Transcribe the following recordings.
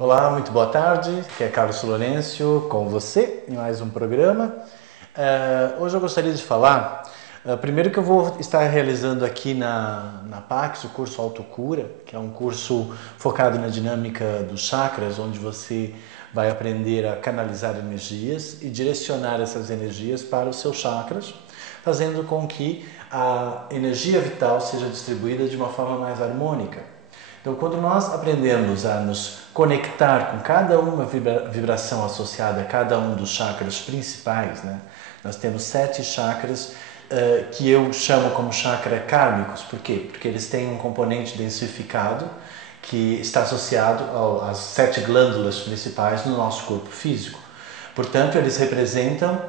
Olá, muito boa tarde. Aqui é Carlos Lourenço com você em mais um programa. Hoje eu gostaria de falar, primeiro que eu vou estar realizando aqui na PAX o curso Autocura, que é um curso focado na dinâmica dos chakras, onde você vai aprender a canalizar energias e direcionar essas energias para os seus chakras, fazendo com que a energia vital seja distribuída de uma forma mais harmônica. Então, quando nós aprendemos a nos conectar com cada uma vibração associada a cada um dos chakras principais, né? Nós temos 7 chakras que eu chamo como chakra kármicos. Por quê? Porque eles têm um componente densificado que está associado às 7 glândulas principais no nosso corpo físico. Portanto, eles representam,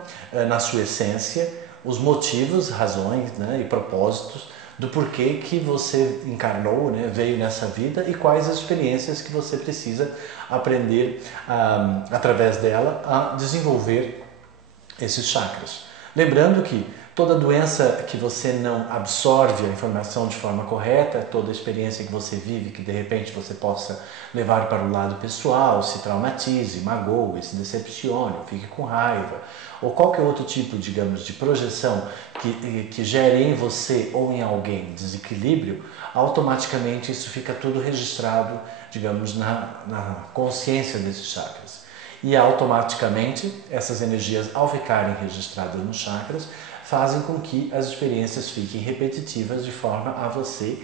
na sua essência, os motivos, razões, né, e propósitos do porquê que você encarnou, né, veio nessa vida e quais as experiências que você precisa aprender através dela a desenvolver esses chakras. Lembrando que toda doença que você não absorve a informação de forma correta, toda experiência que você vive, que de repente você possa levar para o lado pessoal, se traumatize, magoe, se decepcione, fique com raiva, ou qualquer outro tipo, digamos, de projeção que gere em você ou em alguém desequilíbrio, automaticamente isso fica tudo registrado, digamos, na consciência desses chakras. E automaticamente essas energias, ao ficarem registradas nos chakras, fazem com que as experiências fiquem repetitivas de forma a você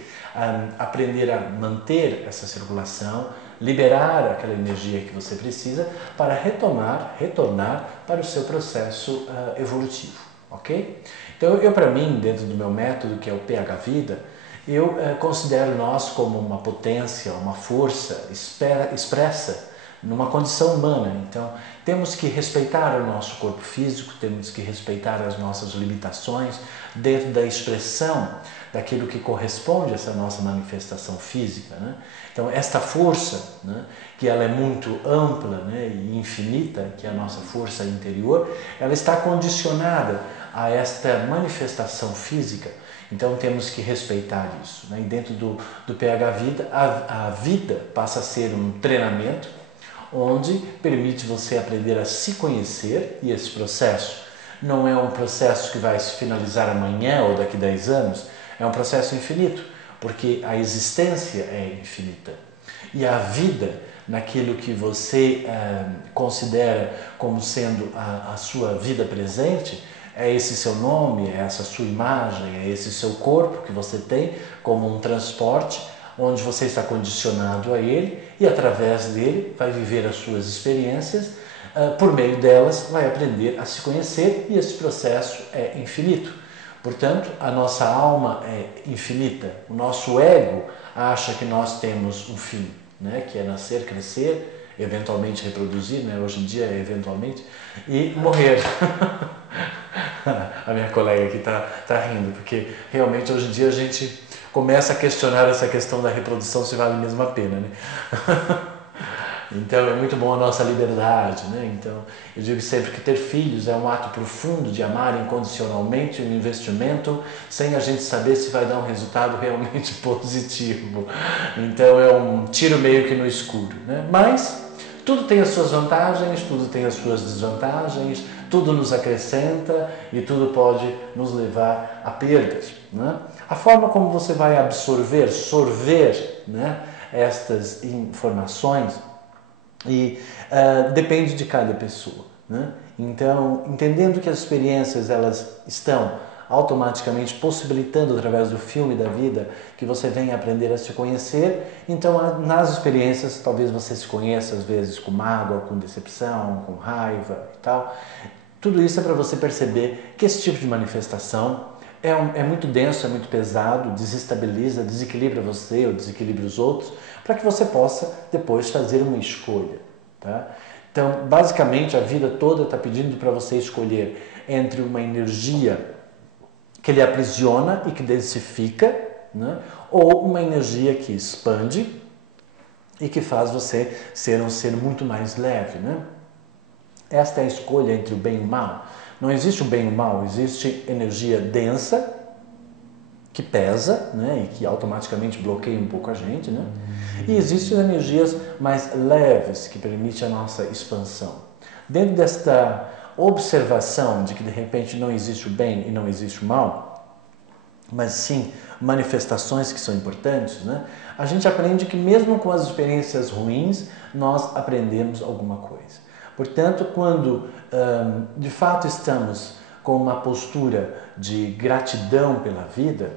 aprender a manter essa circulação, liberar aquela energia que você precisa para retornar para o seu processo evolutivo, ok? Então eu para mim, dentro do meu método, que é o pH Vida, eu considero nós como uma potência, uma força expressa numa condição humana. Então, temos que respeitar o nosso corpo físico, temos que respeitar as nossas limitações dentro da expressão daquilo que corresponde a essa nossa manifestação física, né? Então, esta força, né, que ela é muito ampla, né, e infinita, que é a nossa força interior, ela está condicionada a esta manifestação física. Então temos que respeitar isso, né? E dentro do pH Vida, a vida passa a ser um treinamento onde permite você aprender a se conhecer, e esse processo não é um processo que vai se finalizar amanhã ou daqui a 10 anos, é um processo infinito, porque a existência é infinita. E a vida, naquilo que você considera como sendo a sua vida presente, é esse seu nome, é essa sua imagem, é esse seu corpo que você tem como um transporte, onde você está condicionado a ele e através dele vai viver as suas experiências, por meio delas vai aprender a se conhecer e esse processo é infinito. Portanto, a nossa alma é infinita, o nosso ego acha que nós temos um fim, né, que é nascer, crescer, eventualmente reproduzir, né, hoje em dia é eventualmente, e morrer. A minha colega aqui tá rindo, porque realmente hoje em dia a gente começa a questionar essa questão da reprodução, se vale mesmo a pena, né? Então é muito bom a nossa liberdade, né? Então eu digo sempre que ter filhos é um ato profundo de amar incondicionalmente, um investimento sem a gente saber se vai dar um resultado realmente positivo. Então é um tiro meio que no escuro, né? Mas tudo tem as suas vantagens, tudo tem as suas desvantagens, tudo nos acrescenta e tudo pode nos levar a perdas, né? A forma como você vai sorver, né, estas informações depende de cada pessoa, né? Então, entendendo que as experiências elas estão automaticamente possibilitando através do filme da vida que você venha aprender a se conhecer, então nas experiências talvez você se conheça às vezes com mágoa, com decepção, com raiva e tal. Tudo isso é para você perceber que esse tipo de manifestação é muito denso, é muito pesado, desestabiliza, desequilibra você ou desequilibra os outros, para que você possa depois fazer uma escolha, tá? Então, basicamente, a vida toda está pedindo para você escolher entre uma energia que lhe aprisiona e que densifica, né, ou uma energia que expande e que faz você ser um ser muito mais leve, né? Esta é a escolha entre o bem e o mal. Não existe o bem e o mal, existe energia densa, que pesa, né, e que automaticamente bloqueia um pouco a gente, né? E existem energias mais leves que permitem a nossa expansão. Dentro desta observação de que de repente não existe o bem e não existe o mal, mas sim manifestações que são importantes, né? A gente aprende que mesmo com as experiências ruins, nós aprendemos alguma coisa. Portanto, quando de fato estamos com uma postura de gratidão pela vida,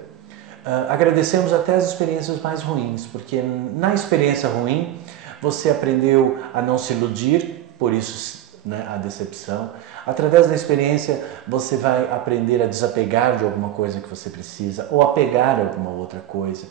agradecemos até as experiências mais ruins, porque na experiência ruim você aprendeu a não se iludir, por isso, né, a decepção. Através da experiência você vai aprender a desapegar de alguma coisa que você precisa ou a pegar alguma outra coisa,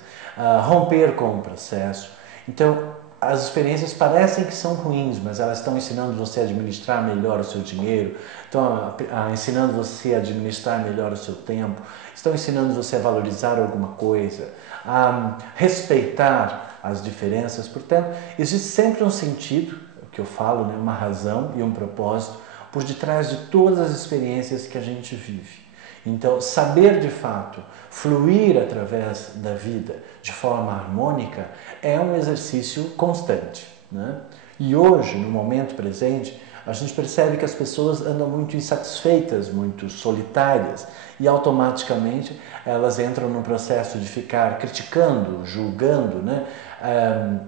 romper com o processo. Então, as experiências parecem que são ruins, mas elas estão ensinando você a administrar melhor o seu dinheiro, estão ensinando você a administrar melhor o seu tempo, estão ensinando você a valorizar alguma coisa, a respeitar as diferenças. Portanto, existe sempre um sentido, o que eu falo, né, uma razão e um propósito por detrás de todas as experiências que a gente vive. Então, saber de fato fluir através da vida de forma harmônica é um exercício constante, né? E hoje, no momento presente, a gente percebe que as pessoas andam muito insatisfeitas, muito solitárias e automaticamente elas entram no processo de ficar criticando, julgando, né?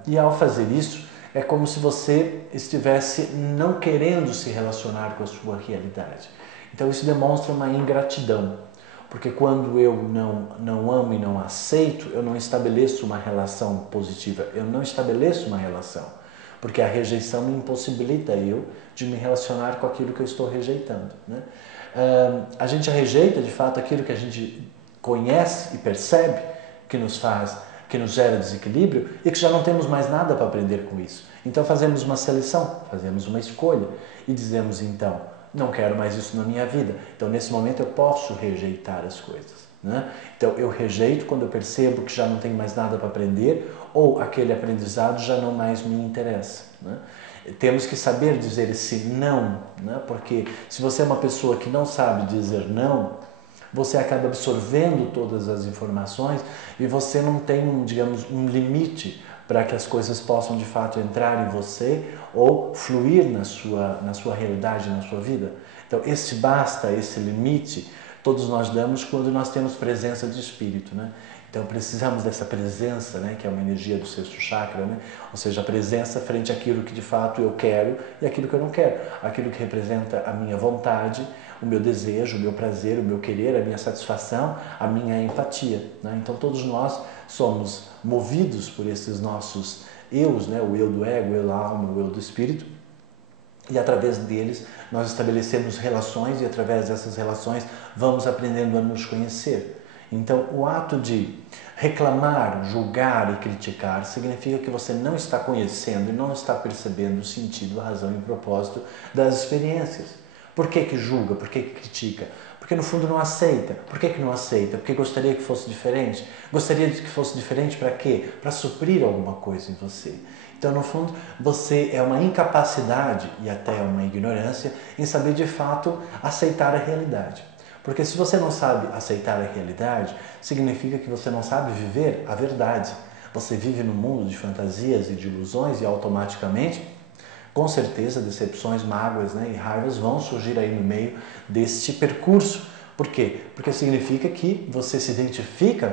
E ao fazer isso, é como se você estivesse não querendo se relacionar com a sua realidade. Então isso demonstra uma ingratidão, porque quando eu não amo e não aceito, eu não estabeleço uma relação positiva, eu não estabeleço uma relação, porque a rejeição me impossibilita eu de me relacionar com aquilo que eu estou rejeitando, né? A gente rejeita de fato aquilo que a gente conhece e percebe que nos gera desequilíbrio e que já não temos mais nada para aprender com isso. Então fazemos uma seleção, fazemos uma escolha e dizemos então, não quero mais isso na minha vida. Então nesse momento eu posso rejeitar as coisas, né? Então eu rejeito quando eu percebo que já não tenho mais nada para aprender ou aquele aprendizado já não mais me interessa, né? Temos que saber dizer esse não, né? Porque se você é uma pessoa que não sabe dizer não, você acaba absorvendo todas as informações e você não tem, digamos, um limite para que as coisas possam de fato entrar em você ou fluir na sua realidade, na sua vida. Então, esse basta, esse limite, todos nós damos quando nós temos presença de espírito, né? Então, precisamos dessa presença, né, que é uma energia do sexto chakra, né? Ou seja, a presença frente àquilo que de fato eu quero e aquilo que eu não quero. Aquilo que representa a minha vontade, o meu desejo, o meu prazer, o meu querer, a minha satisfação, a minha empatia, né? Então, todos nós somos movidos por esses nossos eus, né? O eu do ego, o eu da alma, o eu do espírito, e através deles nós estabelecemos relações e através dessas relações vamos aprendendo a nos conhecer. Então, o ato de reclamar, julgar e criticar significa que você não está conhecendo e não está percebendo o sentido, a razão e o propósito das experiências. Por que que julga? Por que que critica? Porque no fundo não aceita. Por que que não aceita? Porque gostaria que fosse diferente. Gostaria que fosse diferente para quê? Para suprir alguma coisa em você. Então, no fundo, você é uma incapacidade e até uma ignorância em saber de fato aceitar a realidade. Porque se você não sabe aceitar a realidade, significa que você não sabe viver a verdade. Você vive num mundo de fantasias e de ilusões e automaticamente, com certeza, decepções, mágoas, né, e raivas vão surgir aí no meio deste percurso. Por quê? Porque significa que você se identifica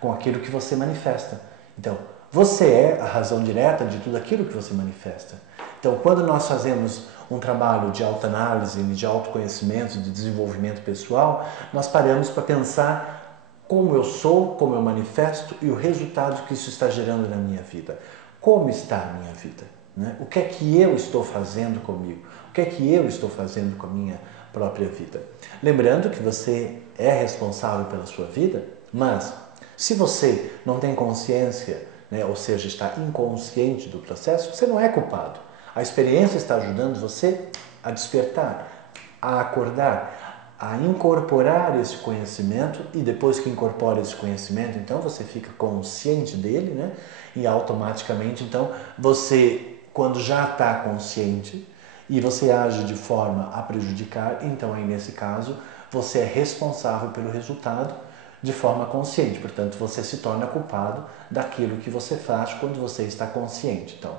com aquilo que você manifesta. Então, você é a razão direta de tudo aquilo que você manifesta. Então, quando nós fazemos um trabalho de autoanálise, de autoconhecimento, de desenvolvimento pessoal, nós paramos para pensar como eu sou, como eu manifesto e o resultado que isso está gerando na minha vida. Como está a minha vida? Né? O que é que eu estou fazendo comigo? O que é que eu estou fazendo com a minha própria vida? Lembrando que você é responsável pela sua vida, mas se você não tem consciência, né, ou seja, está inconsciente do processo, você não é culpado. A experiência está ajudando você a despertar, a acordar, a incorporar esse conhecimento e depois que incorpora esse conhecimento, então você fica consciente dele, né? E automaticamente, então, você, quando já está consciente e você age de forma a prejudicar, então aí nesse caso, você é responsável pelo resultado de forma consciente. Portanto, você se torna culpado daquilo que você faz quando você está consciente. Então,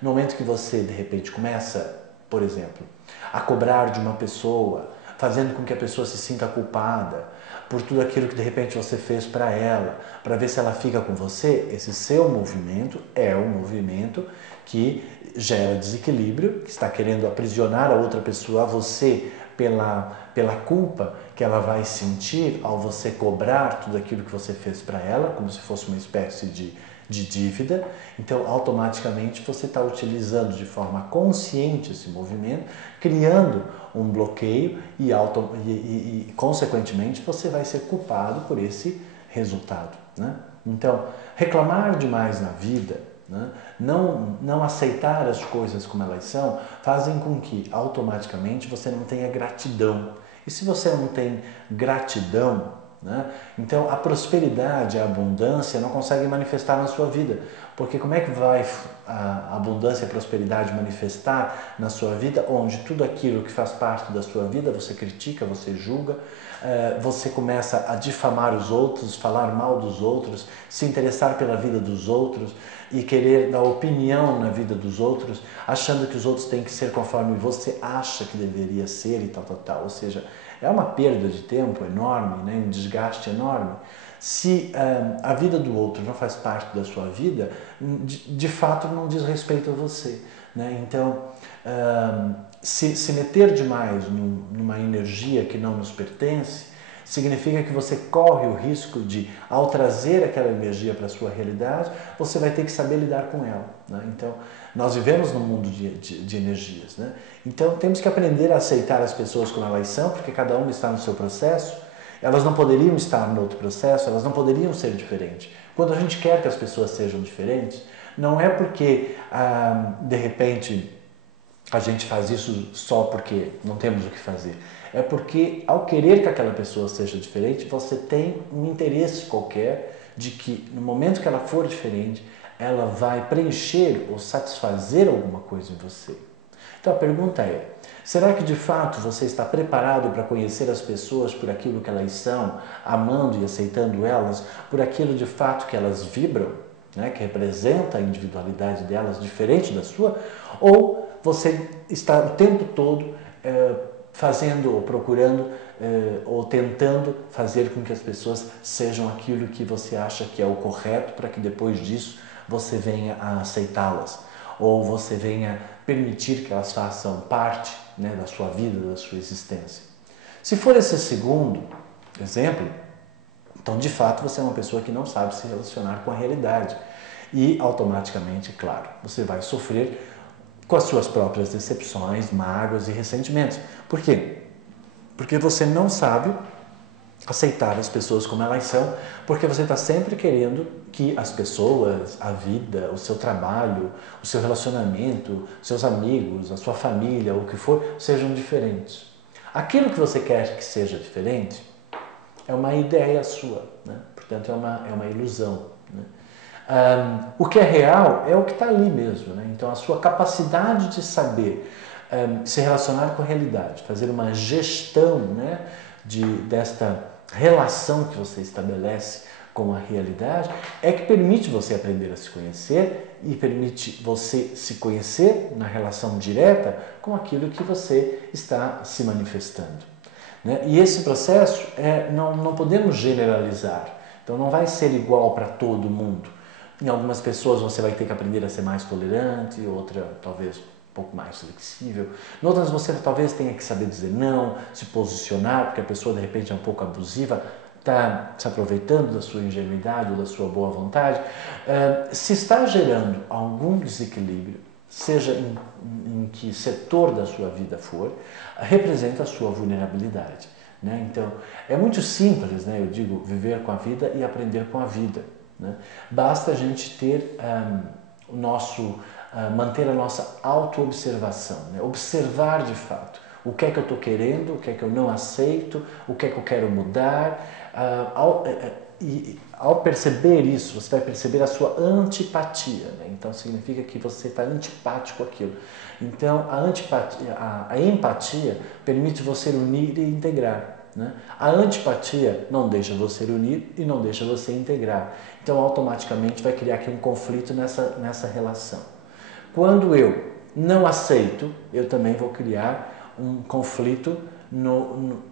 no momento que você, de repente, começa, por exemplo, a cobrar de uma pessoa, fazendo com que a pessoa se sinta culpada por tudo aquilo que de repente você fez para ela, para ver se ela fica com você, esse seu movimento é um movimento que gera desequilíbrio, que está querendo aprisionar a outra pessoa, a você, pela culpa que ela vai sentir ao você cobrar tudo aquilo que você fez para ela, como se fosse uma espécie de dívida. Então, automaticamente, você está utilizando de forma consciente esse movimento, criando um bloqueio e, consequentemente, você vai ser culpado por esse resultado, né? Então, reclamar demais na vida, né? Não aceitar as coisas como elas são, fazem com que, automaticamente, você não tenha gratidão. E se você não tem gratidão, né? Então a prosperidade, a abundância não consegue manifestar na sua vida, porque como é que vai a abundância e a prosperidade manifestar na sua vida, onde tudo aquilo que faz parte da sua vida você critica, você julga, você começa a difamar os outros, falar mal dos outros, se interessar pela vida dos outros e querer dar opinião na vida dos outros, achando que os outros têm que ser conforme você acha que deveria ser e tal, tal, tal. Ou seja, é uma perda de tempo enorme, né? Um desgaste enorme. Se a vida do outro não faz parte da sua vida, de fato não diz respeito a você, né? Então, se meter demais numa energia que não nos pertence, significa que você corre o risco de, ao trazer aquela energia para a sua realidade, você vai ter que saber lidar com ela, né? Então, nós vivemos num mundo de energias, né? Então, temos que aprender a aceitar as pessoas como elas são, porque cada uma está no seu processo. Elas não poderiam estar no outro processo, elas não poderiam ser diferentes. Quando a gente quer que as pessoas sejam diferentes, não é porque, de repente, a gente faz isso só porque não temos o que fazer. É porque, ao querer que aquela pessoa seja diferente, você tem um interesse qualquer de que, no momento que ela for diferente, ela vai preencher ou satisfazer alguma coisa em você. Então a pergunta é, será que de fato você está preparado para conhecer as pessoas por aquilo que elas são, amando e aceitando elas, por aquilo de fato que elas vibram, né, que representa a individualidade delas diferente da sua? Ou você está o tempo todo fazendo ou procurando ou tentando fazer com que as pessoas sejam aquilo que você acha que é o correto para que depois disso você venha a aceitá-las? Ou você venha permitir que elas façam parte, né, da sua vida, da sua existência. Se for esse segundo exemplo, então de fato você é uma pessoa que não sabe se relacionar com a realidade e automaticamente, claro, você vai sofrer com as suas próprias decepções, mágoas e ressentimentos. Por quê? Porque você não sabe aceitar as pessoas como elas são, porque você está sempre querendo que as pessoas, a vida, o seu trabalho, o seu relacionamento, seus amigos, a sua família, o que for, sejam diferentes. Aquilo que você quer que seja diferente é uma ideia sua, né? Portanto, é uma ilusão, né? O que é real é o que está ali mesmo, né? Então, a sua capacidade de saber se relacionar com a realidade, fazer uma gestão, né, desta relação que você estabelece com a realidade, é que permite você aprender a se conhecer e permite você se conhecer na relação direta com aquilo que você está se manifestando, né? E esse processo não podemos generalizar, então não vai ser igual para todo mundo. Em algumas pessoas você vai ter que aprender a ser mais tolerante, outra talvez um pouco mais flexível. Em outras você talvez tenha que saber dizer não, se posicionar, porque a pessoa de repente é um pouco abusiva, está se aproveitando da sua ingenuidade ou da sua boa vontade. Se está gerando algum desequilíbrio, seja em que setor da sua vida for, representa a sua vulnerabilidade, né? Então, é muito simples, né? Eu digo, viver com a vida e aprender com a vida, né? Basta a gente ter manter a nossa autoobservação, né? Observar de fato o que é que eu estou querendo, o que é que eu não aceito, o que é que eu quero mudar. Ao perceber isso, você vai perceber a sua antipatia, né? Então significa que você está antipático àquilo. Então a empatia permite você unir e integrar. né? A antipatia não deixa você unir e não deixa você integrar. Então, automaticamente vai criar aqui um conflito nessa relação. Quando eu não aceito, eu também vou criar um conflito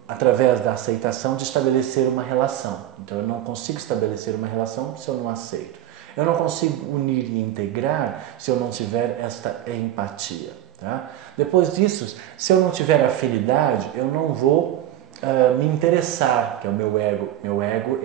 através da aceitação de estabelecer uma relação. Então, eu não consigo estabelecer uma relação se eu não aceito. Eu não consigo unir e integrar se eu não tiver esta empatia. Tá? Depois disso, se eu não tiver afinidade, eu não vou me interessar, que é o meu ego. Meu ego,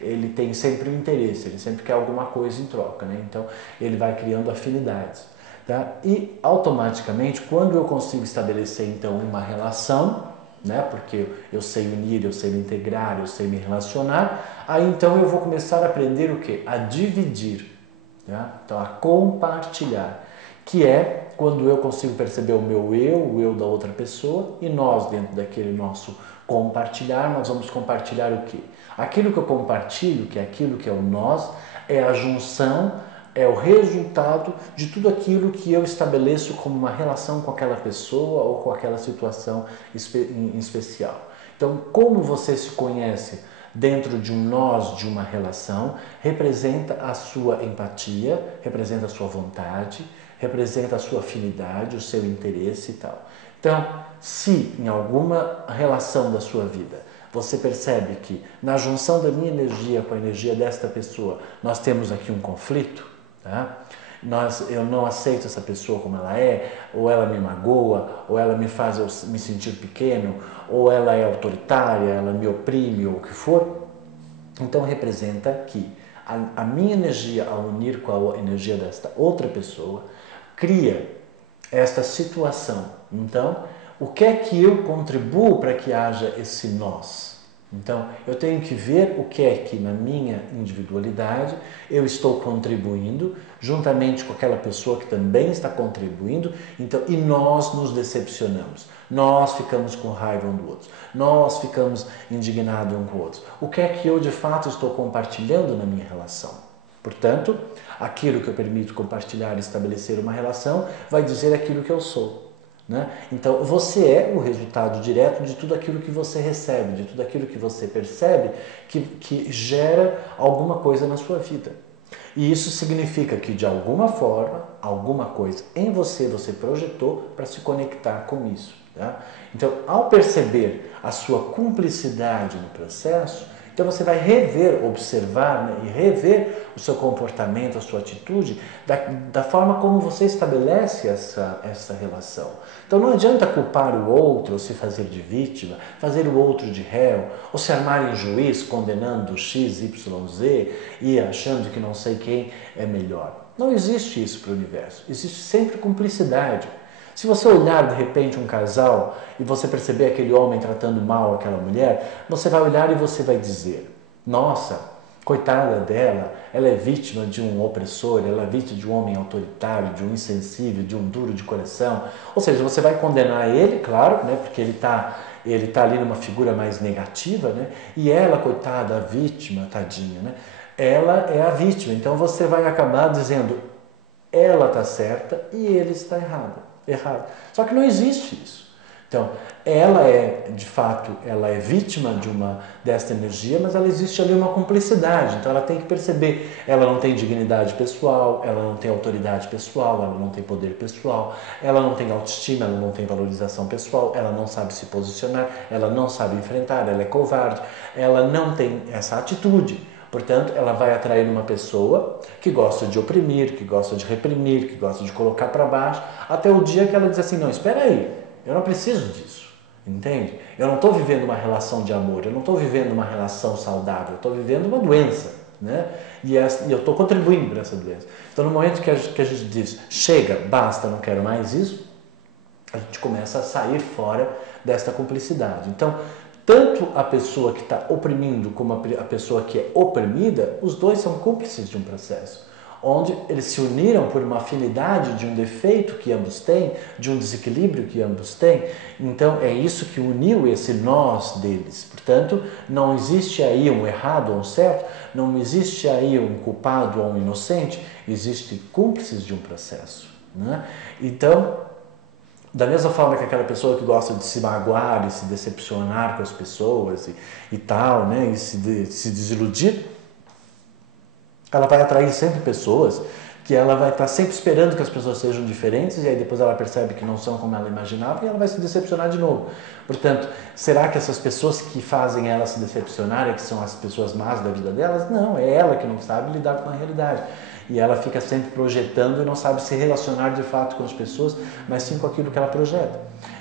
ele tem sempre um interesse, ele sempre quer alguma coisa em troca, né? Então, ele vai criando afinidades. Tá? E, automaticamente, quando eu consigo estabelecer, então, uma relação, né? Porque eu sei unir, eu sei me integrar, eu sei me relacionar, aí, então, eu vou começar a aprender o quê? A dividir, tá? Então, a compartilhar, que é quando eu consigo perceber o meu eu, o eu da outra pessoa, e nós, dentro daquele nosso compartilhar, nós vamos compartilhar o quê? Aquilo que eu compartilho, que é aquilo que é o nós, é a junção, é o resultado de tudo aquilo que eu estabeleço como uma relação com aquela pessoa ou com aquela situação em especial. Então, como você se conhece dentro de um nós, de uma relação, representa a sua empatia, representa a sua vontade, representa a sua afinidade, o seu interesse e tal. Então, se em alguma relação da sua vida você percebe que na junção da minha energia com a energia desta pessoa nós temos aqui um conflito, tá? Eu não aceito essa pessoa como ela é, ou ela me magoa, ou ela me faz eu me sentir pequeno, ou ela é autoritária, ela me oprime, ou o que for, então representa que a minha energia, ao unir com a energia desta outra pessoa, cria esta situação. Então, o que é que eu contribuo para que haja esse nós? Então, eu tenho que ver o que é que na minha individualidade eu estou contribuindo, juntamente com aquela pessoa que também está contribuindo, então, e nós nos decepcionamos, nós ficamos com raiva um do outro, nós ficamos indignados um com o outro. O que é que eu de fato estou compartilhando na minha relação? Portanto, aquilo que eu permito compartilhar e estabelecer uma relação vai dizer aquilo que eu sou. Né? Então, você é o resultado direto de tudo aquilo que você recebe, de tudo aquilo que você percebe que gera alguma coisa na sua vida. E isso significa que, de alguma forma, alguma coisa em você projetou para se conectar com isso. Tá? Então, ao perceber a sua cumplicidade no processo, então você vai rever, observar, né, e rever o seu comportamento, a sua atitude, da forma como você estabelece essa relação. Então não adianta culpar o outro, ou se fazer de vítima, fazer o outro de réu, ou se armar em juiz condenando X, Y, Z e achando que não sei quem é melhor. Não existe isso para o universo, existe sempre cumplicidade. Se você olhar de repente um casal e você perceber aquele homem tratando mal aquela mulher, você vai olhar e você vai dizer: nossa, coitada dela, ela é vítima de um opressor, ela é vítima de um homem autoritário, de um insensível, de um duro de coração. Ou seja, você vai condenar ele, claro, né, porque ele tá ali numa figura mais negativa, né, e ela, coitada, a vítima, tadinha, né, ela é a vítima. Então você vai acabar dizendo: ela está certa e ele está errado. Só que não existe isso. Então, ela é, de fato, ela é vítima desta energia, mas ela existe ali uma cumplicidade. Então, ela tem que perceber, ela não tem dignidade pessoal, ela não tem autoridade pessoal, ela não tem poder pessoal, ela não tem autoestima, ela não tem valorização pessoal, ela não sabe se posicionar, ela não sabe enfrentar, ela é covarde, ela não tem essa atitude. Portanto, ela vai atrair uma pessoa que gosta de oprimir, que gosta de reprimir, que gosta de colocar para baixo, até o dia que ela diz assim: não, espera aí, eu não preciso disso, entende? Eu não estou vivendo uma relação de amor, eu não estou vivendo uma relação saudável, eu estou vivendo uma doença, né? E eu estou contribuindo para essa doença. Então, no momento que a gente diz: chega, basta, não quero mais isso, a gente começa a sair fora desta cumplicidade. Então, tanto a pessoa que está oprimindo como a pessoa que é oprimida, os dois são cúmplices de um processo, onde eles se uniram por uma afinidade de um defeito que ambos têm, de um desequilíbrio que ambos têm. Então é isso que uniu esse nós deles. Portanto, não existe aí um errado ou um certo, não existe aí um culpado ou um inocente, existem cúmplices de um processo. Né? Então, Da mesma forma que aquela pessoa que gosta de se magoar e se decepcionar com as pessoas e tal, né, e se desiludir, ela vai atrair sempre pessoas que ela vai estar sempre esperando que as pessoas sejam diferentes e aí depois ela percebe que não são como ela imaginava e ela vai se decepcionar de novo. Portanto, será que essas pessoas que fazem ela se decepcionar é que são as pessoas más da vida delas? Não, é ela que não sabe lidar com a realidade. E ela fica sempre projetando e não sabe se relacionar de fato com as pessoas, mas sim com aquilo que ela projeta.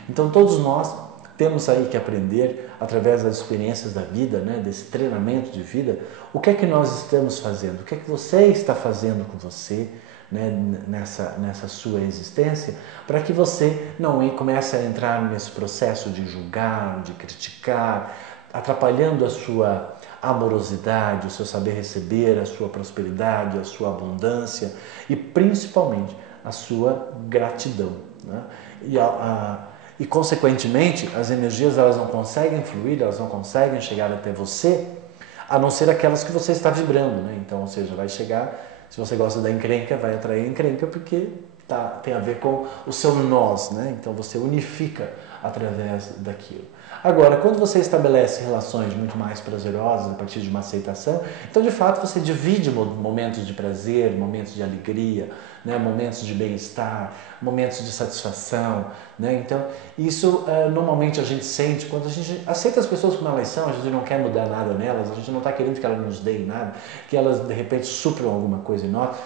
Então todos nós temos aí que aprender, através das experiências da vida, né, desse treinamento de vida, o que é que nós estamos fazendo, o que é que você está fazendo com você, né, nessa sua existência, para que você não comece a entrar nesse processo de julgar, de criticar, atrapalhando a sua amorosidade, o seu saber receber, a sua prosperidade, a sua abundância e principalmente a sua gratidão, né? E consequentemente, as energias elas não conseguem fluir, elas não conseguem chegar até você, a não ser aquelas que você está vibrando, né? Então, ou seja, vai chegar, se você gosta da encrenca, vai atrair encrenca porque tem a ver com o seu nós, né? Então você unifica através daquilo. Agora, quando você estabelece relações muito mais prazerosas a partir de uma aceitação, então de fato você divide momentos de prazer, momentos de alegria, né? Momentos de bem-estar, momentos de satisfação, né? Então isso normalmente a gente sente quando a gente aceita as pessoas como elas são, a gente não quer mudar nada nelas, a gente não está querendo que elas nos deem nada, que elas de repente supram alguma coisa em nós.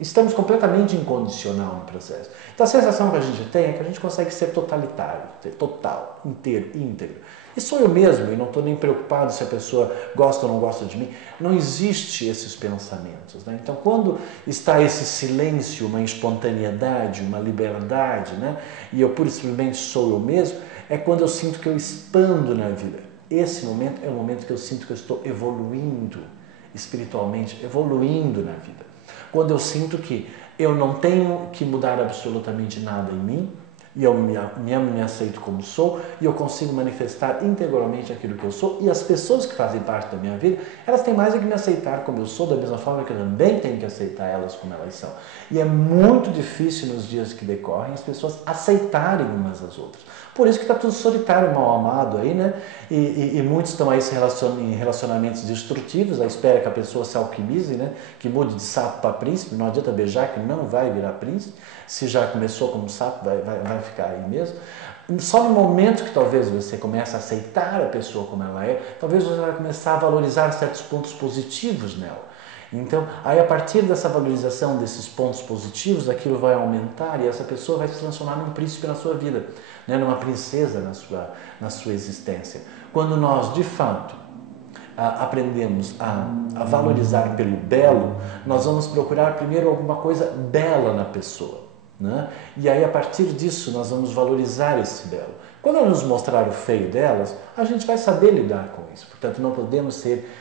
Estamos completamente incondicional no processo. Então a sensação que a gente tem é que a gente consegue ser totalitário, ser total, inteiro, íntegro. E sou eu mesmo, e não estou nem preocupado se a pessoa gosta ou não gosta de mim. Não existe esses pensamentos, né? Então quando está esse silêncio, uma espontaneidade, uma liberdade, né? E eu pura e simplesmente sou eu mesmo, é quando eu sinto que eu expando na vida. Esse momento é o momento que eu sinto que eu estou evoluindo espiritualmente, evoluindo na vida. Quando eu sinto que eu não tenho que mudar absolutamente nada em mim, e eu me amo e me aceito como sou, e eu consigo manifestar integralmente aquilo que eu sou, e as pessoas que fazem parte da minha vida, elas têm mais do que me aceitar como eu sou, da mesma forma que eu também tenho que aceitar elas como elas são. E é muito difícil nos dias que decorrem as pessoas aceitarem umas às outras. Por isso que está tudo solitário, mal amado aí, né? E muitos estão aí em relacionamentos destrutivos, à espera que a pessoa se alquimize, né? Que mude de sapo para príncipe. Não adianta beijar que não vai virar príncipe. Se já começou como sapo, vai ficar aí mesmo. Só no momento que talvez você comece a aceitar a pessoa como ela é, talvez você vai começar a valorizar certos pontos positivos nela. Então, aí a partir dessa valorização desses pontos positivos, aquilo vai aumentar e essa pessoa vai se transformar num príncipe na sua vida, né? Numa princesa na sua existência. Quando nós, de fato, aprendemos a valorizar pelo belo, nós vamos procurar primeiro alguma coisa bela na pessoa, né? E aí, a partir disso, nós vamos valorizar esse belo. Quando ela nos mostrar o feio delas, a gente vai saber lidar com isso. Portanto, não podemos ser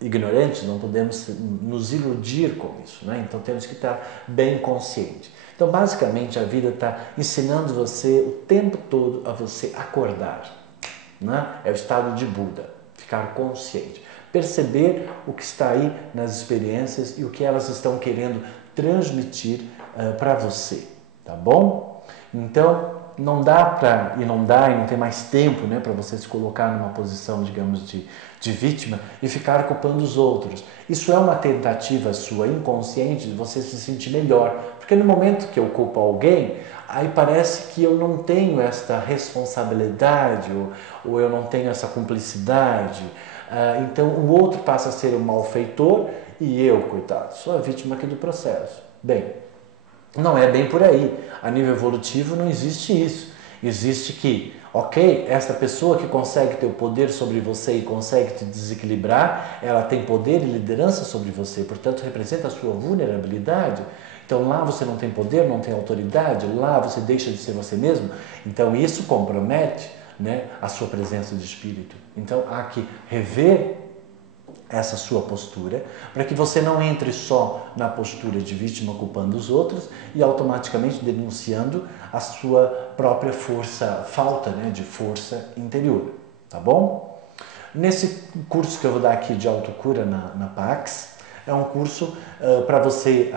ignorantes, não podemos nos iludir com isso, né? Então temos que estar bem consciente. Então basicamente a vida está ensinando você o tempo todo a você acordar, né? É o estado de Buda, ficar consciente, perceber o que está aí nas experiências e o que elas estão querendo transmitir para você, tá bom? Então não dá e não tem mais tempo, né, para você se colocar numa posição, digamos, de vítima e ficar culpando os outros. Isso é uma tentativa sua inconsciente de você se sentir melhor, porque no momento que eu culpo alguém, aí parece que eu não tenho esta responsabilidade ou eu não tenho essa cumplicidade. Então o outro passa a ser o malfeitor e eu, coitado, sou a vítima aqui do processo. Bem, não é bem por aí. A nível evolutivo não existe isso. Existe que, ok, esta pessoa que consegue ter o poder sobre você e consegue te desequilibrar, ela tem poder e liderança sobre você, portanto representa a sua vulnerabilidade. Então lá você não tem poder, não tem autoridade, lá você deixa de ser você mesmo. Então isso compromete, né, a sua presença de espírito. Então há que rever essa sua postura, para que você não entre só na postura de vítima culpando os outros e automaticamente denunciando a sua própria força, falta, né, de força interior, tá bom? Nesse curso que eu vou dar aqui de autocura na Pax, é um curso para você,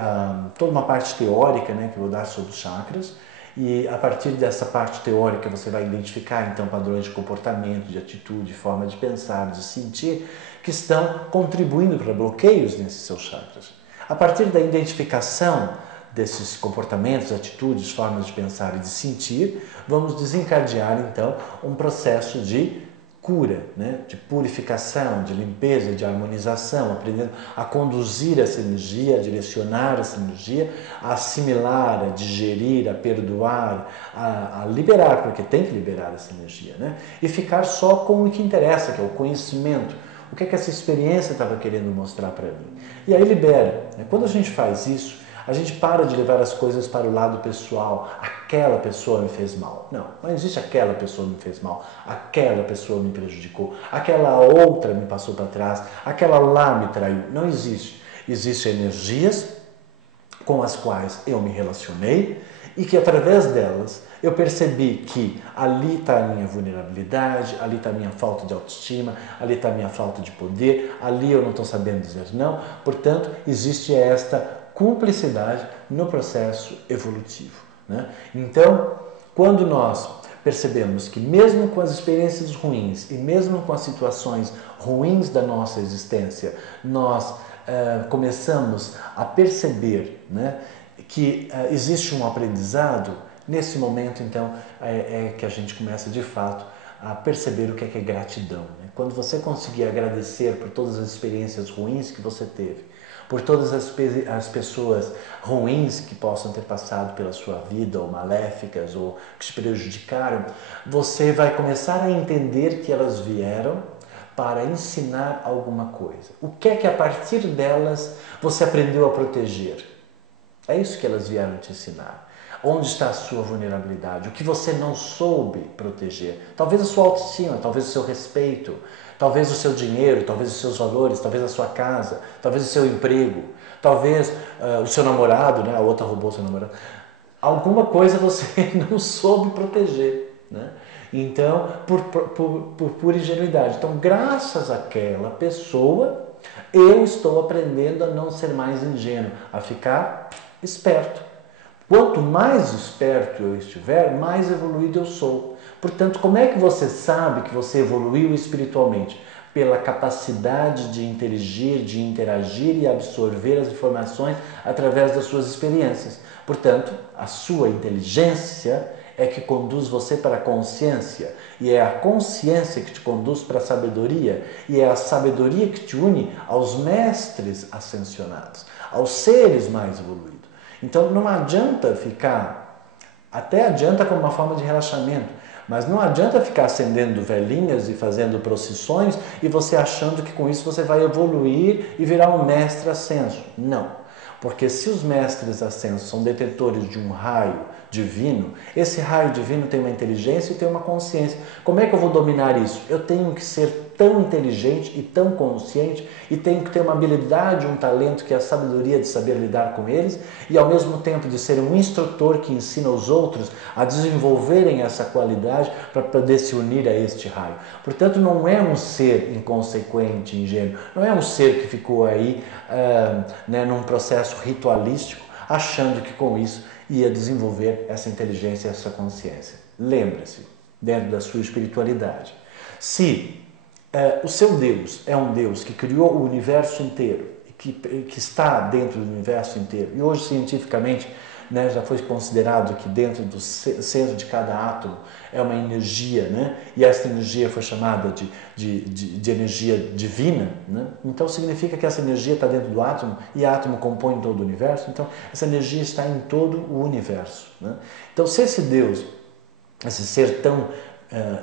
toda uma parte teórica, né, que eu vou dar sobre os chakras, E a partir dessa parte teórica você vai identificar então padrões de comportamento, de atitude, forma de pensar, de sentir, que estão contribuindo para bloqueios nesses seus chakras. A partir da identificação desses comportamentos, atitudes, formas de pensar e de sentir, vamos desencadear então um processo de cura, né? De purificação, de limpeza, de harmonização, aprendendo a conduzir essa energia, a direcionar essa energia, a assimilar, a digerir, a perdoar, a liberar, porque tem que liberar essa energia, né? E ficar só com o que interessa, que é o conhecimento. O que é que essa experiência estava querendo mostrar para mim? E aí libera, né? Quando a gente faz isso, a gente para de levar as coisas para o lado pessoal. Aquela pessoa me fez mal. Não existe aquela pessoa me fez mal. Aquela pessoa me prejudicou. Aquela outra me passou para trás. Aquela lá me traiu. Não existe. Existem energias com as quais eu me relacionei e que através delas eu percebi que ali está a minha vulnerabilidade, ali está a minha falta de autoestima, ali está a minha falta de poder, ali eu não estou sabendo dizer não. Portanto, existe esta cumplicidade no processo evolutivo, né? Então, quando nós percebemos que mesmo com as experiências ruins e mesmo com as situações ruins da nossa existência, nós começamos a perceber, né, que existe um aprendizado, nesse momento, então, é que a gente começa de fato a perceber o que é gratidão, né? Quando você conseguir agradecer por todas as experiências ruins que você teve, por todas as pessoas ruins que possam ter passado pela sua vida, ou maléficas, ou que te prejudicaram, você vai começar a entender que elas vieram para ensinar alguma coisa. O que é que a partir delas você aprendeu a proteger? É isso que elas vieram te ensinar. Onde está a sua vulnerabilidade? O que você não soube proteger? Talvez a sua autoestima, talvez o seu respeito, talvez o seu dinheiro, talvez os seus valores, talvez a sua casa, talvez o seu emprego, talvez o seu namorado, né? A outra roubou o seu namorado. Alguma coisa você não soube proteger, né? Então, por pura ingenuidade. Então, graças àquela pessoa, eu estou aprendendo a não ser mais ingênuo, a ficar esperto. Quanto mais esperto eu estiver, mais evoluído eu sou. Portanto, como é que você sabe que você evoluiu espiritualmente? Pela capacidade de interagir, de interagir e absorver as informações através das suas experiências. Portanto, a sua inteligência é que conduz você para a consciência, e é a consciência que te conduz para a sabedoria, e é a sabedoria que te une aos mestres ascensionados, aos seres mais evoluídos. Então não adianta ficar, até adianta como uma forma de relaxamento, mas não adianta ficar acendendo velhinhas e fazendo procissões e você achando que com isso você vai evoluir e virar um mestre ascenso. Não, porque se os mestres ascensos são detentores de um raio divino, esse raio divino tem uma inteligência e tem uma consciência. Como é que eu vou dominar isso? Eu tenho que ser tão inteligente e tão consciente e tenho que ter uma habilidade, um talento que é a sabedoria de saber lidar com eles e ao mesmo tempo de ser um instrutor que ensina os outros a desenvolverem essa qualidade para poder se unir a este raio. Portanto, não é um ser inconsequente, ingênuo, não é um ser que ficou aí num processo ritualístico achando que com isso ia desenvolver essa inteligência, essa consciência. Lembre-se, dentro da sua espiritualidade, se o seu Deus é um Deus que criou o universo inteiro, que está dentro do universo inteiro, e hoje cientificamente, né, já foi considerado que dentro do centro de cada átomo é uma energia, né, e essa energia foi chamada de energia divina, né, então significa que essa energia está dentro do átomo e o átomo compõe todo o universo, então essa energia está em todo o universo, né? Então se esse Deus, esse ser tão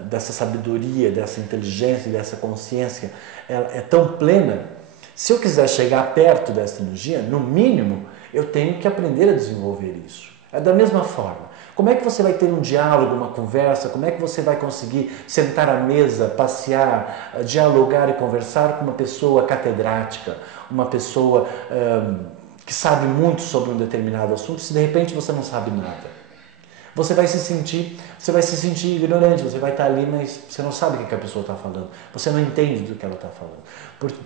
dessa sabedoria, dessa inteligência, dessa consciência, é tão plena, se eu quiser chegar perto dessa energia, no mínimo, eu tenho que aprender a desenvolver isso. É da mesma forma. Como é que você vai ter um diálogo, uma conversa? Como é que você vai conseguir sentar à mesa, passear, dialogar e conversar com uma pessoa catedrática, uma pessoa que sabe muito sobre um determinado assunto, se de repente você não sabe nada? você vai se sentir ignorante, você vai estar ali, mas você não sabe o que a pessoa está falando, você não entende do que ela está falando.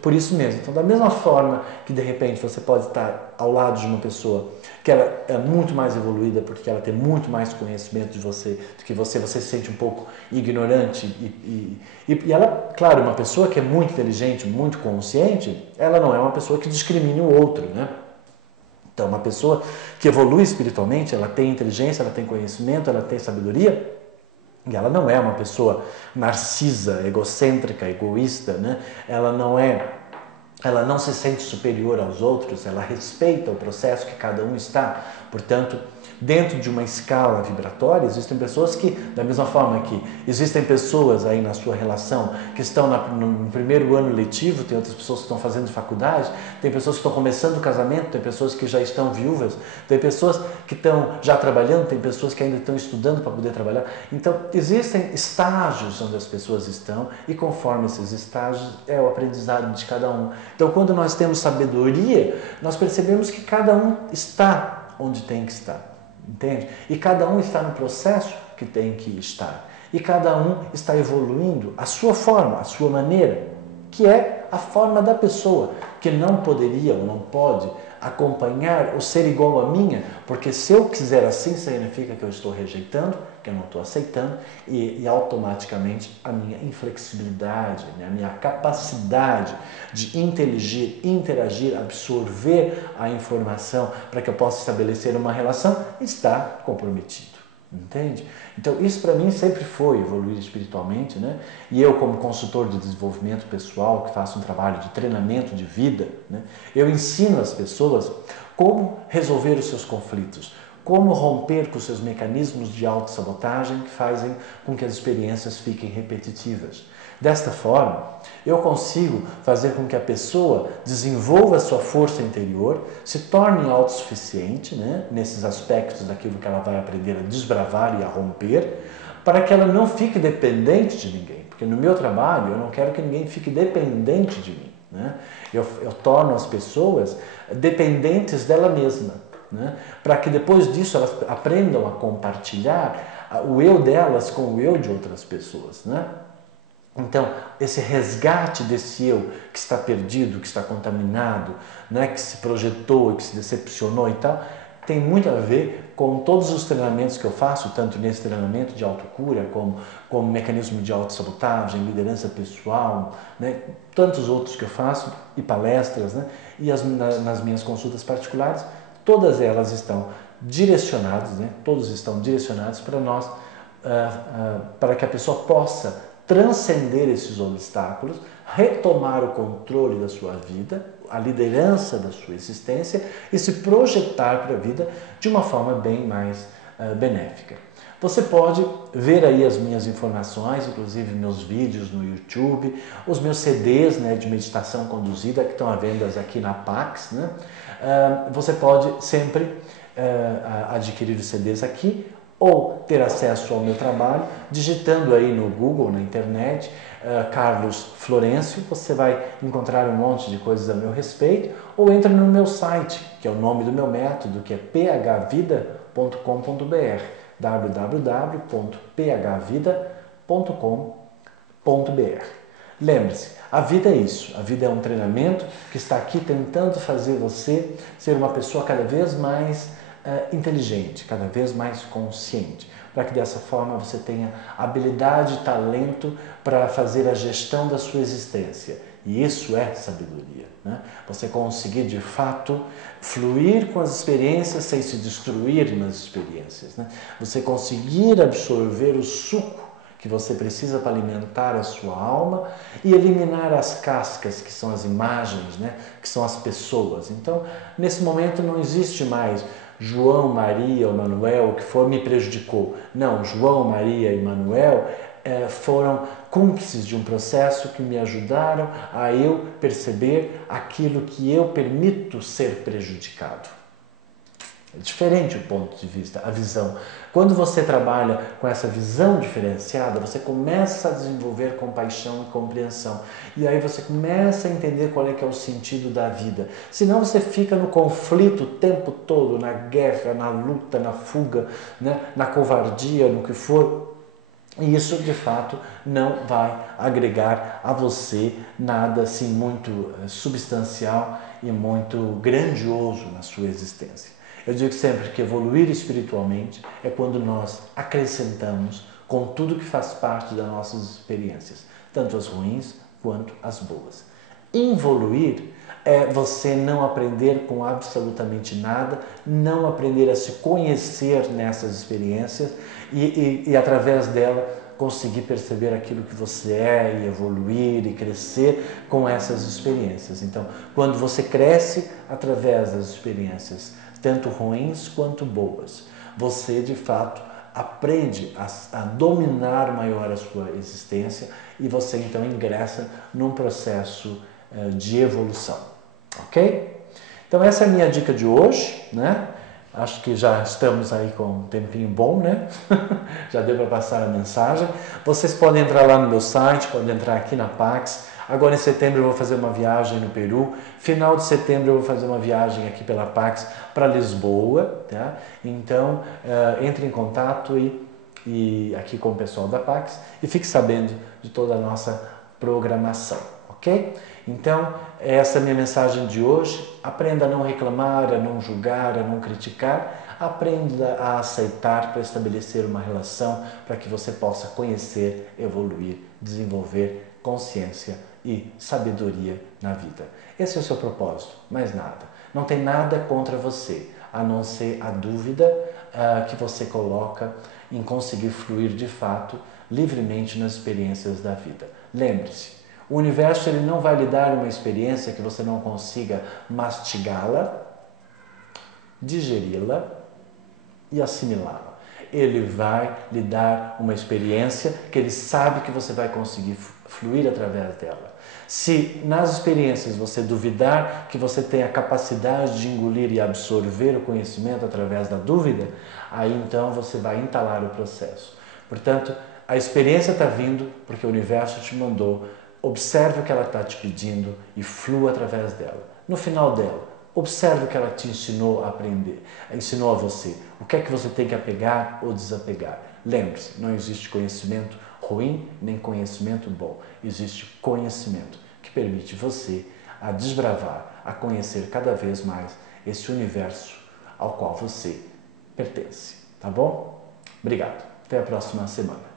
Por isso mesmo, então da mesma forma que de repente você pode estar ao lado de uma pessoa que ela é muito mais evoluída, porque ela tem muito mais conhecimento de você, do que você se sente um pouco ignorante e ela, claro, uma pessoa que é muito inteligente, muito consciente, ela não é uma pessoa que discrimine o outro, né? Então, uma pessoa que evolui espiritualmente, ela tem inteligência, ela tem conhecimento, ela tem sabedoria, e ela não é uma pessoa narcisa, egocêntrica, egoísta, né? Ela não se sente superior aos outros, ela respeita o processo que cada um está. Portanto, dentro de uma escala vibratória, existem pessoas que, da mesma forma que existem pessoas aí na sua relação que estão no primeiro ano letivo, tem outras pessoas que estão fazendo faculdade, tem pessoas que estão começando o casamento, tem pessoas que já estão viúvas, tem pessoas que estão já trabalhando, tem pessoas que ainda estão estudando para poder trabalhar. Então, existem estágios onde as pessoas estão e conforme esses estágios é o aprendizado de cada um. Então, quando nós temos sabedoria, nós percebemos que cada um está onde tem que estar. Entende? E cada um está no processo que tem que estar. E cada um está evoluindo a sua forma, a sua maneira, que é a forma da pessoa, que não poderia ou não pode acompanhar ou ser igual à minha, porque se eu quiser assim, significa que eu estou rejeitando, que eu não estou aceitando, e automaticamente a minha inflexibilidade, né, a minha capacidade de inteligir, interagir, absorver a informação para que eu possa estabelecer uma relação está comprometido. Entende? Então isso para mim sempre foi evoluir espiritualmente, né? E eu como consultor de desenvolvimento pessoal, que faço um trabalho de treinamento de vida, né? Eu ensino as pessoas como resolver os seus conflitos, como romper com os seus mecanismos de autossabotagem que fazem com que as experiências fiquem repetitivas. Desta forma, eu consigo fazer com que a pessoa desenvolva a sua força interior, se torne autossuficiente, né, nesses aspectos daquilo que ela vai aprender a desbravar e a romper, para que ela não fique dependente de ninguém. Porque no meu trabalho eu não quero que ninguém fique dependente de mim. Né? Eu torno as pessoas dependentes dela mesma, né? Para que depois disso elas aprendam a compartilhar o eu delas com o eu de outras pessoas, né? Então, esse resgate desse eu que está perdido, que está contaminado, né, que se projetou, que se decepcionou e tal, tem muito a ver com todos os treinamentos que eu faço, tanto nesse treinamento de autocura, como mecanismo de autossabotagem, liderança pessoal, né, tantos outros que eu faço, e palestras, né, e nas minhas consultas particulares, todas elas estão direcionadas, né, todos estão direcionados para nós, para que a pessoa possa transcender esses obstáculos, retomar o controle da sua vida, a liderança da sua existência e se projetar para a vida de uma forma bem mais benéfica. Você pode ver aí as minhas informações, inclusive meus vídeos no YouTube, os meus CDs, né, de meditação conduzida que estão à venda aqui na Pax, né? Você pode sempre adquirir os CDs aqui ou ter acesso ao meu trabalho, digitando aí no Google, na internet, Carlos Florencio, você vai encontrar um monte de coisas a meu respeito, ou entra no meu site, que é o nome do meu método, que é phvida.com.br, www.phvida.com.br. Lembre-se, a vida é isso, a vida é um treinamento que está aqui tentando fazer você ser uma pessoa cada vez mais inteligente, cada vez mais consciente, para que dessa forma você tenha habilidade e talento para fazer a gestão da sua existência. E isso é sabedoria, né? Você conseguir de fato fluir com as experiências sem se destruir nas experiências, né? Você conseguir absorver o suco que você precisa para alimentar a sua alma e eliminar as cascas, que são as imagens, né? Que são as pessoas. Então, nesse momento não existe mais João, Maria ou Manuel, o que for me prejudicou. Não, João, Maria e Manuel foram cúmplices de um processo que me ajudaram a eu perceber aquilo que eu permito ser prejudicado. É diferente o ponto de vista, a visão. Quando você trabalha com essa visão diferenciada, você começa a desenvolver compaixão e compreensão. E aí você começa a entender qual é que é o sentido da vida. Senão você fica no conflito o tempo todo, na guerra, na luta, na fuga, né? Na covardia, no que for. E isso, de fato, não vai agregar a você nada assim muito substancial e muito grandioso na sua existência. Eu digo sempre que evoluir espiritualmente é quando nós acrescentamos com tudo que faz parte das nossas experiências, tanto as ruins quanto as boas. Involuir é você não aprender com absolutamente nada, não aprender a se conhecer nessas experiências e através dela conseguir perceber aquilo que você é e evoluir e crescer com essas experiências. Então, quando você cresce através das experiências, tanto ruins quanto boas, você de fato aprende a dominar maior a sua existência e você então ingressa num processo de evolução, ok? Então essa é a minha dica de hoje, né? Acho que já estamos aí com um tempinho bom, né? Já deu para passar a mensagem. Vocês podem entrar lá no meu site, podem entrar aqui na Pax. Agora em setembro eu vou fazer uma viagem no Peru. Final de setembro eu vou fazer uma viagem aqui pela Pax para Lisboa, tá? Então entre em contato e aqui com o pessoal da Pax e fique sabendo de toda a nossa programação, ok? Então, essa é a minha mensagem de hoje. Aprenda a não reclamar, a não julgar, a não criticar. Aprenda a aceitar para estabelecer uma relação para que você possa conhecer, evoluir, desenvolver consciência e sabedoria na vida. Esse é o seu propósito, mais nada. Não tem nada contra você, a não ser a dúvida que você coloca em conseguir fluir de fato, livremente nas experiências da vida. Lembre-se, o universo ele não vai lhe dar uma experiência que você não consiga mastigá-la, digeri-la e assimilá-la. Ele vai lhe dar uma experiência que ele sabe que você vai conseguir fluir através dela. Se nas experiências você duvidar que você tem a capacidade de engolir e absorver o conhecimento através da dúvida, aí então você vai entalar o processo. Portanto, a experiência está vindo porque o universo te mandou. Observe o que ela está te pedindo e flua através dela. No final dela, observe o que ela te ensinou a aprender, ensinou a você. O que é que você tem que apegar ou desapegar. Lembre-se, não existe conhecimento ruim nem conhecimento bom. Existe conhecimento que permite você a desbravar, a conhecer cada vez mais esse universo ao qual você pertence. Tá bom? Obrigado. Até a próxima semana.